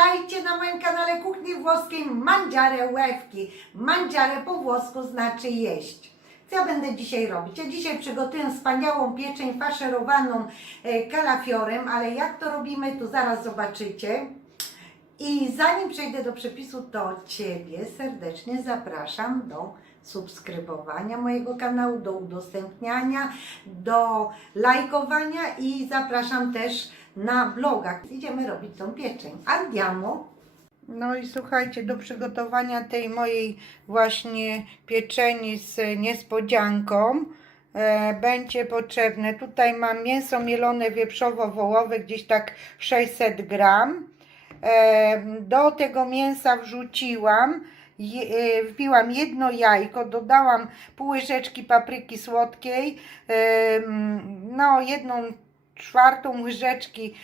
Witajcie na moim kanale Kuchni Włoskiej Mangiare Łewki. Mangiare po włosku znaczy jeść. Co ja będę dzisiaj robić? Ja dzisiaj przygotuję wspaniałą pieczeń faszerowaną e, kalafiorem, ale jak to robimy, to zaraz zobaczycie. I zanim przejdę do przepisu, to Ciebie serdecznie zapraszam do subskrybowania mojego kanału, do udostępniania, do lajkowania i zapraszam też na blogach. Idziemy robić tą pieczeń. Andiamo! No i słuchajcie, do przygotowania tej mojej właśnie pieczeni z niespodzianką e, będzie potrzebne. Tutaj mam mięso mielone wieprzowo-wołowe, gdzieś tak 600 gram. E, do tego mięsa wrzuciłam, je, e, wbiłam jedno jajko, dodałam pół łyżeczki papryki słodkiej, e, no jedną czwartą łyżeczki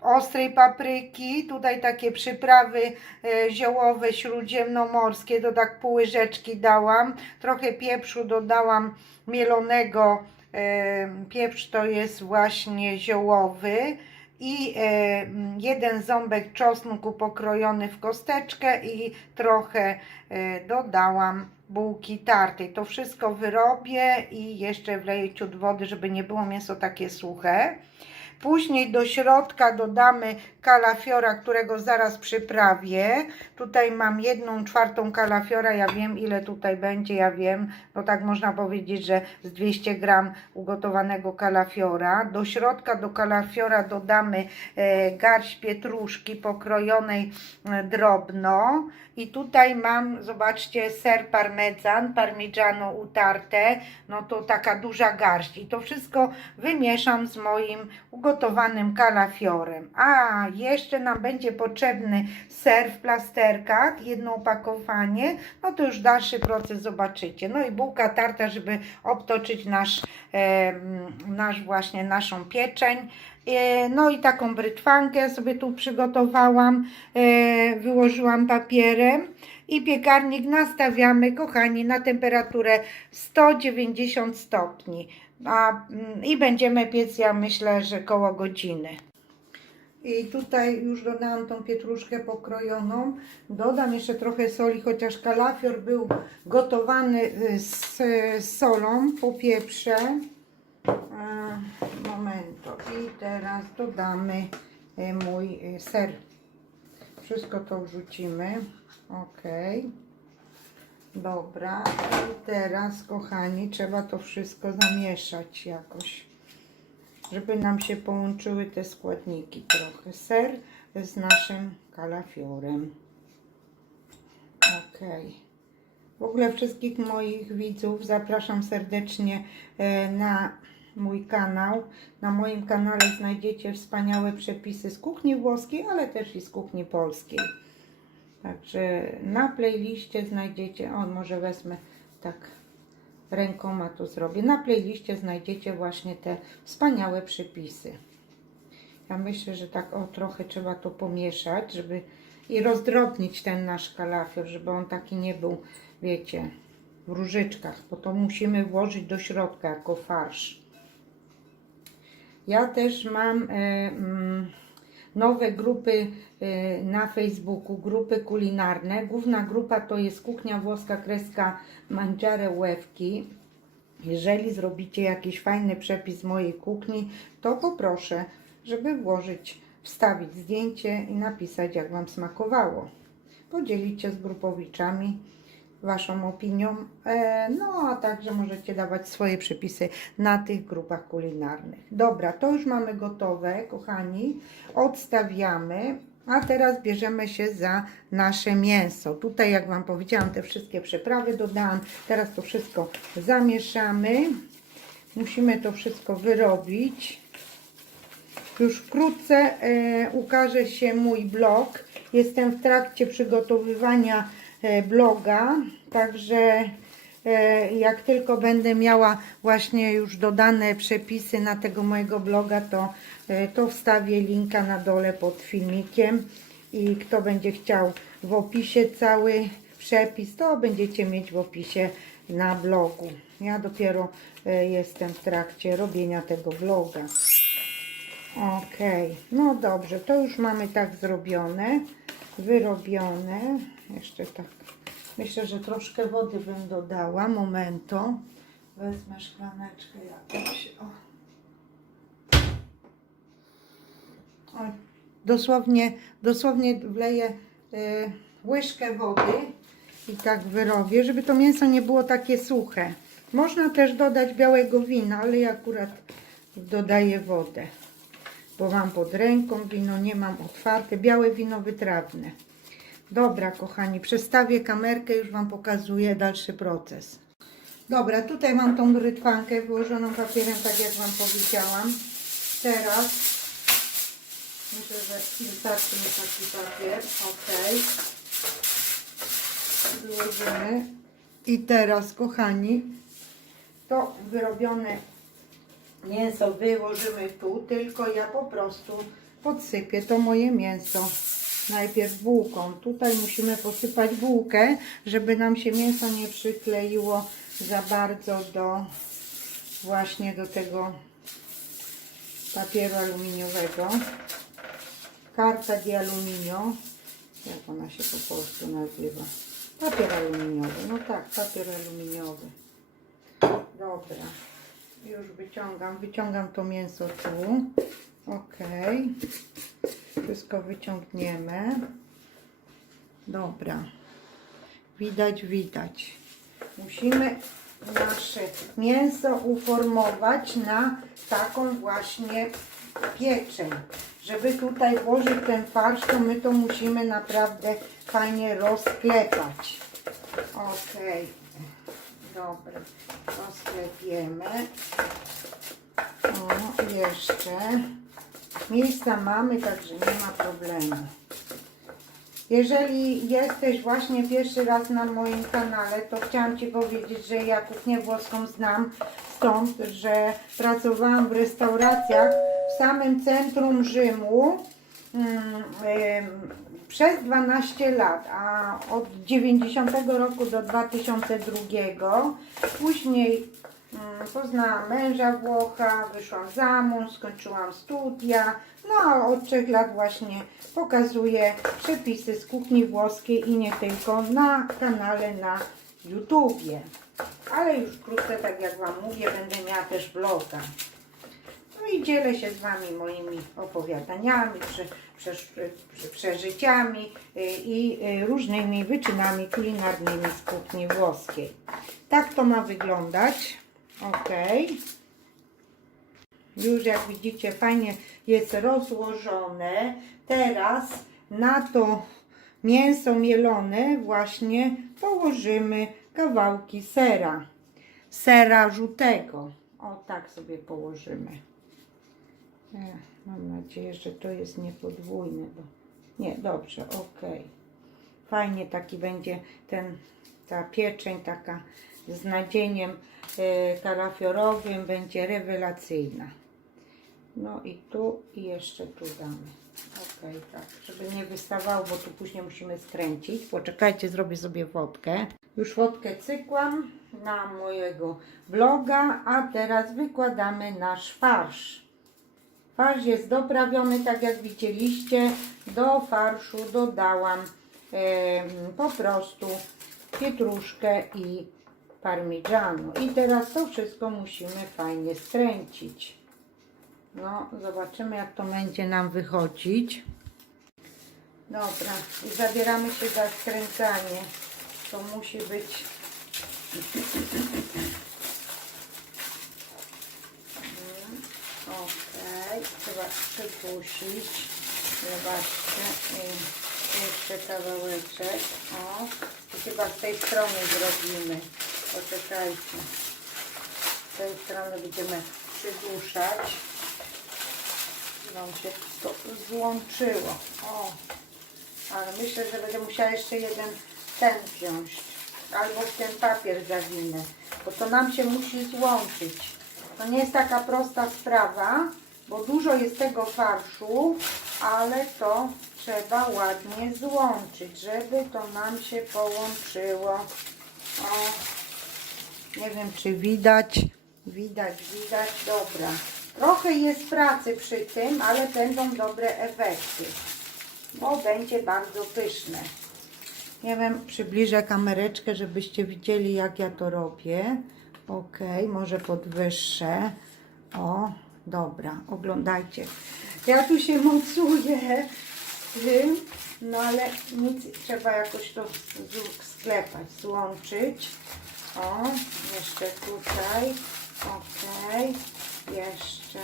ostrej papryki, tutaj takie przyprawy e, ziołowe śródziemnomorskie, to tak pół łyżeczki dałam, trochę pieprzu dodałam mielonego, e, pieprz to jest właśnie ziołowy i e, jeden ząbek czosnku pokrojony w kosteczkę i trochę dodałam bułki tartej. To wszystko wyrobię i jeszcze wleję ciut wody, żeby nie było mięso takie suche. Później do środka dodamy kalafiora, którego zaraz przyprawię. Tutaj mam jedną czwartą kalafiora, ja wiem ile tutaj będzie, ja wiem. No tak można powiedzieć, że z 200 gram ugotowanego kalafiora. Do środka do kalafiora dodamy e, garść pietruszki pokrojonej e, drobno. I tutaj mam, zobaczcie, ser parmezan, parmigiano utarte, no to taka duża garść. I to wszystko wymieszam z moim ugotowanym kalafiorem. A jeszcze nam będzie potrzebny ser w plasterkach, jedno opakowanie, no to już dalszy proces zobaczycie. No i bułka tarta, żeby obtoczyć nasz, e, nasz właśnie naszą pieczeń. E, No i taką brytwankę sobie tu przygotowałam, e, wyłożyłam papierem i piekarnik nastawiamy, kochani, na temperaturę 190 stopni. A, mm, I będziemy piec, ja myślę, że koło godziny. I tutaj już dodałam tą pietruszkę pokrojoną. Dodam jeszcze trochę soli, chociaż kalafior był gotowany y, z, z solą, popieprze. E, Momento. I teraz dodamy y, mój y, ser. Wszystko to wrzucimy. Ok. Dobra. I teraz, kochani, trzeba to wszystko zamieszać jakoś żeby nam się połączyły te składniki trochę. Ser z naszym kalafiorem. Ok. W ogóle wszystkich moich widzów zapraszam serdecznie e, na mój kanał. Na moim kanale znajdziecie wspaniałe przepisy z kuchni włoskiej, ale też i z kuchni polskiej. Także na playliście znajdziecie, o może wezmę tak rękoma to zrobię. Na playliście znajdziecie właśnie te wspaniałe przepisy. Ja myślę, że tak o trochę trzeba to pomieszać, żeby i rozdrobnić ten nasz kalafior, żeby on taki nie był, wiecie, w różyczkach, bo to musimy włożyć do środka jako farsz. Ja też mam e, mm, nowe grupy e, na Facebooku, grupy kulinarne. Główna grupa to jest kuchnia włoska kreska Mangiare Łewki. Jeżeli zrobicie jakiś fajny przepis mojej kuchni, to poproszę, żeby włożyć, wstawić zdjęcie i napisać, jak Wam smakowało. Podzielić się z grupowiczami Waszą opinią. E, no, a także możecie dawać swoje przepisy na tych grupach kulinarnych. Dobra, to już mamy gotowe, kochani. Odstawiamy. A teraz bierzemy się za nasze mięso. Tutaj, jak Wam powiedziałam, te wszystkie przyprawy dodałam. Teraz to wszystko zamieszamy. Musimy to wszystko wyrobić. Już wkrótce e, ukaże się mój blog. Jestem w trakcie przygotowywania bloga, także e, jak tylko będę miała właśnie już dodane przepisy na tego mojego bloga, to, e, to wstawię linka na dole pod filmikiem i kto będzie chciał w opisie cały przepis, to będziecie mieć w opisie na blogu. Ja dopiero e, jestem w trakcie robienia tego vloga. Ok, no dobrze, to już mamy tak zrobione. wyrobione. Jeszcze tak. Myślę, że troszkę wody bym dodała. Momento. Wezmę szklaneczkę jakąś. O. O, dosłownie, dosłownie wleję y, łyżkę wody i tak wyrobię, żeby to mięso nie było takie suche. Można też dodać białego wina, ale ja akurat dodaję wodę, bo mam pod ręką wino, nie mam otwarte, białe wino wytrawne. Dobra, kochani, przestawię kamerkę, już Wam pokazuję dalszy proces. Dobra, tutaj mam tą brytwankę wyłożoną papierem, tak jak Wam powiedziałam. Teraz myślę, że wystarczy mi taki papier. Ok. Wyłożymy. I teraz, kochani, to wyrobione mięso wyłożymy tu, tylko ja po prostu podsypię to moje mięso najpierw bułką. Tutaj musimy posypać bułkę, żeby nam się mięso nie przykleiło za bardzo do właśnie do tego papieru aluminiowego. Karta di aluminio. Jak ona się po polsku nazywa? Papier aluminiowy. No tak, papier aluminiowy. Dobra. Już wyciągam. Wyciągam to mięso tu. Ok. Wszystko wyciągniemy. Dobra. Widać, widać. Musimy nasze mięso uformować na taką właśnie pieczeń. Żeby tutaj włożyć ten farsz, to my to musimy naprawdę fajnie rozklepać. Ok. Dobra. Rozklepiemy. O, jeszcze. Miejsca mamy, także nie ma problemu. Jeżeli jesteś właśnie pierwszy raz na moim kanale, to chciałam Ci powiedzieć, że ja kuchnię włoską znam stąd, że pracowałam w restauracjach w samym centrum Rzymu mm, przez 12 lat, a od 90 roku do 2002. Później poznałam męża Włocha, wyszłam za mąż, skończyłam studia. No a od trzech lat właśnie pokazuję przepisy z kuchni włoskiej i nie tylko na kanale na YouTubie. Ale już wkrótce, tak jak Wam mówię, będę miała też vloga. No i dzielę się z Wami moimi opowiadaniami, prze, prze, prze, przeżyciami y, i y, różnymi wyczynami kulinarnymi z kuchni włoskiej. Tak to ma wyglądać. Ok. Już jak widzicie fajnie jest rozłożone. Teraz na to mięso mielone właśnie położymy kawałki sera. Sera żółtego. O tak sobie położymy. Ech, Mam nadzieję, że to jest niepodwójne. Bo... Nie, dobrze, ok. Fajnie taki będzie ten, ta pieczeń taka z nadzieniem e, kalafiorowym, będzie rewelacyjna. No i tu i jeszcze tu damy. Ok, tak, żeby nie wystawało, bo tu później musimy skręcić. Poczekajcie, zrobię sobie wodkę. Już wodkę cykłam na mojego bloga, a teraz wykładamy nasz farsz. Farsz jest doprawiony, tak jak widzieliście. Do farszu dodałam em, po prostu pietruszkę i parmigiano. I teraz to wszystko musimy fajnie skręcić. No, zobaczymy jak to będzie nam wychodzić. Dobra, i zabieramy się za skręcanie. To musi być Mm, Okej, trzeba przypuścić. Zobaczcie. I jeszcze kawałeczek. O, i chyba z tej strony zrobimy. Poczekajcie. Z tej strony będziemy przyduszać. Nam się to złączyło. O, ale myślę, że będę musiała jeszcze jeden ten wziąć. Albo w ten papier zawinę. Bo to nam się musi złączyć. To nie jest taka prosta sprawa, bo dużo jest tego farszu, ale to trzeba ładnie złączyć, żeby to nam się połączyło. O, nie wiem czy widać. Widać, widać, dobra. Trochę jest pracy przy tym, ale będą dobre efekty. bo będzie bardzo pyszne. Nie wiem, przybliżę kamereczkę, żebyście widzieli, jak ja to robię. Ok, może podwyższę. O, dobra, oglądajcie. Ja tu się mocuję tym, no ale nic, trzeba jakoś to sklepać, złączyć. O, jeszcze tutaj. Ok, jeszcze.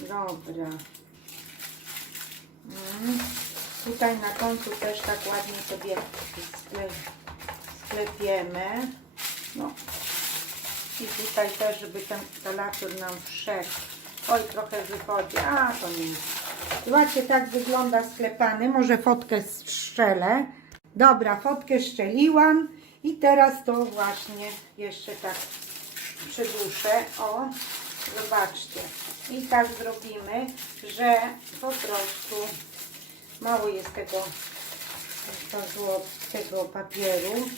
Dobra. Mm. Tutaj na końcu też tak ładnie sobie skle, sklepiemy. No. I tutaj też, żeby ten kalafior nam wszedł. Oj, trochę wychodzi. A, to nie. Zobaczcie, tak wygląda sklepany. Może fotkę strzelę. Dobra, fotkę szczeliłam. I teraz to właśnie jeszcze tak przedłużę. O, zobaczcie. I tak zrobimy, że po prostu mało jest tego, tego, tego papieru.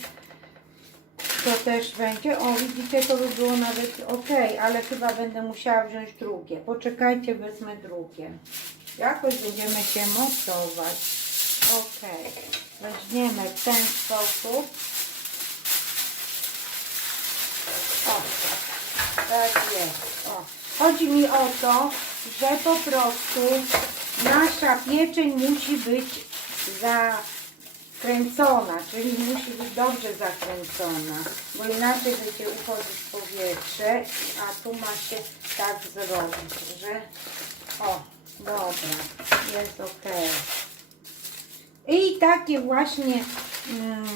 To też będzie. O, widzicie, to by było nawet ok, ale chyba będę musiała wziąć drugie. Poczekajcie, wezmę drugie. Jakoś będziemy się mocować. Ok. Weźmiemy w ten sposób. O, jest. O. Chodzi mi o to, że po prostu nasza pieczeń musi być zakręcona, czyli musi być dobrze zakręcona, bo inaczej będzie uchodzić powietrze, a tu ma się tak zrobić, że o, dobra, jest ok. I takie właśnie, mm,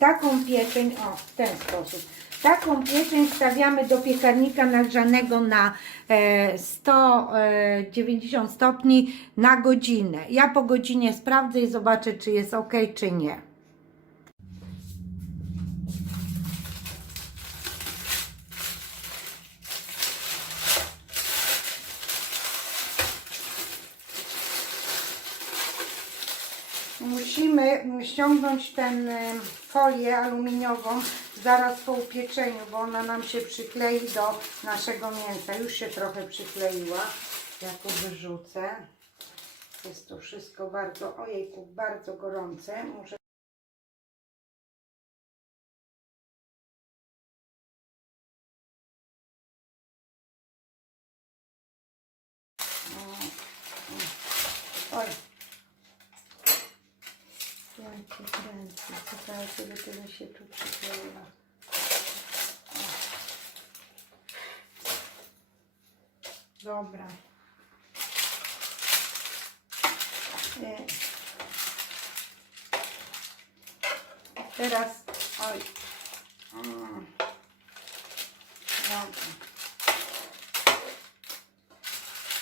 taką pieczeń, o, w ten sposób. Taką pieczeń stawiamy do piekarnika nagrzanego na e, 190 stopni na godzinę. Ja po godzinie sprawdzę i zobaczę, czy jest ok, czy nie. Musimy ściągnąć tę folię aluminiową zaraz po upieczeniu, bo ona nam się przyklei do naszego mięsa. Już się trochę przykleiła. Ja to wyrzucę. Jest to wszystko bardzo, ojejku, bardzo gorące. Muszę Oj. Ja cię kręcę. Słuchajcie, żeby tyle się tu przykleiła. Dobra. E. Teraz, oj. Mm. Dobra.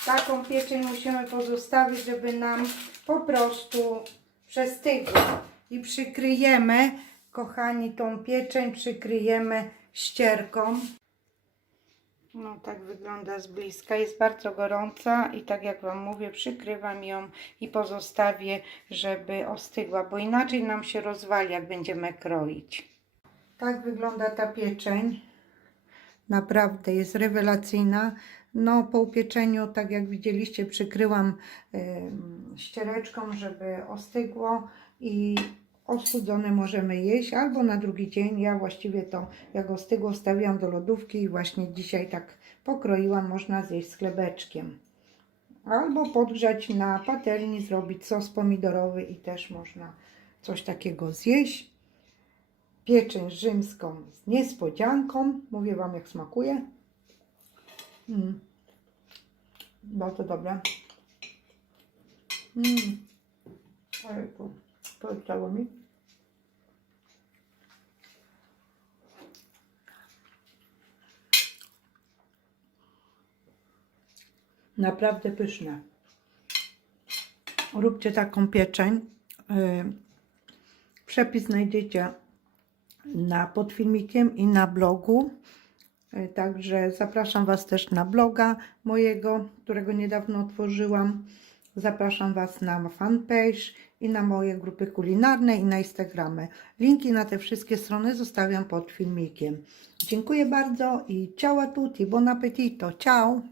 Taką pieczeń musimy pozostawić, żeby nam po prostu przestygła. I przykryjemy, kochani, tą pieczeń przykryjemy ścierką. No tak wygląda z bliska. Jest bardzo gorąca i tak jak Wam mówię, przykrywam ją i pozostawię, żeby ostygła, bo inaczej nam się rozwali, jak będziemy kroić. Tak wygląda ta pieczeń. Naprawdę jest rewelacyjna. No, po upieczeniu, tak jak widzieliście, przykryłam em, ściereczką, żeby ostygło i ostudzone możemy jeść albo na drugi dzień. Ja właściwie to, jak ostygło, wstawiłam do lodówki i właśnie dzisiaj tak pokroiłam. Można zjeść z chlebeczkiem. Albo podgrzać na patelni, zrobić sos pomidorowy i też można coś takiego zjeść. Pieczeń rzymską z niespodzianką. Mówię Wam, jak smakuje. Mm. Bardzo dobre. Mm. Ojejku, poleciało mi. Naprawdę pyszne. Róbcie taką pieczeń. Y, Przepis znajdziecie na, pod filmikiem i na blogu. E, Także zapraszam Was też na bloga mojego, którego niedawno otworzyłam. Zapraszam Was na fanpage i na moje grupy kulinarne i na Instagramy. Linki na te wszystkie strony zostawiam pod filmikiem. Dziękuję bardzo i ciao a tutti, buon appetito, ciao!